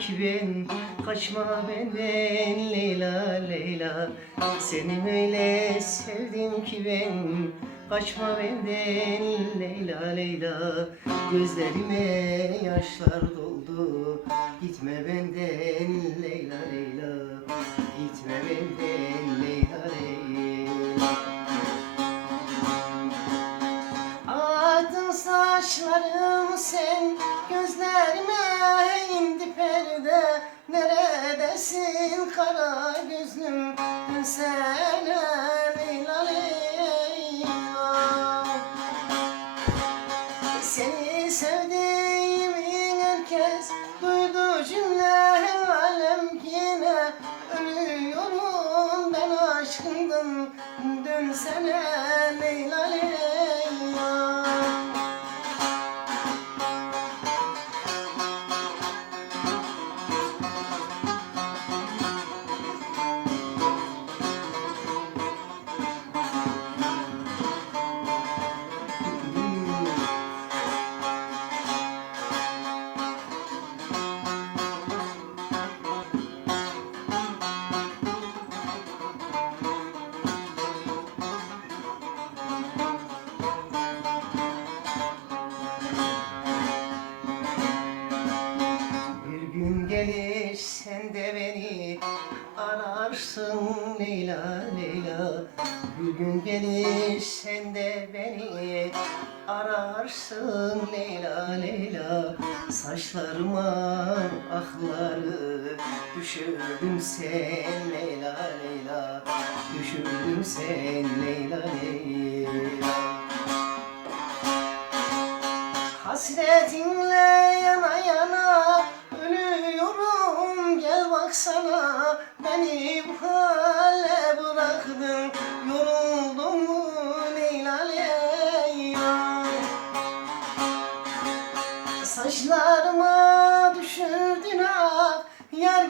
ki ben. Kaçma benden Leyla Leyla. Seni öyle sevdim ki ben. Kaçma benden Leyla Leyla. Gözlerime yaşlar doldu. Gitme benden Leyla Leyla. Gitme benden Leyla Leyla. Attın saçlarım sen gözlerime indi perde. Neredesin kara gözlüm? Dönsene Seni sevdiğimin herkes duydu cümle Ölüyorum ben aşkından dönsene ararsın Leyla Leyla. Bir gün gelir sen de beni ararsın Leyla Leyla. Saçlarıma akları düşürdüm sen Leyla Leyla. Düşürdüm sen Leyla Leyla. Hasretinle baksana beni bu hale bıraktın Yoruldum mu Leyla Leyla Saçlarıma düşürdün ah yer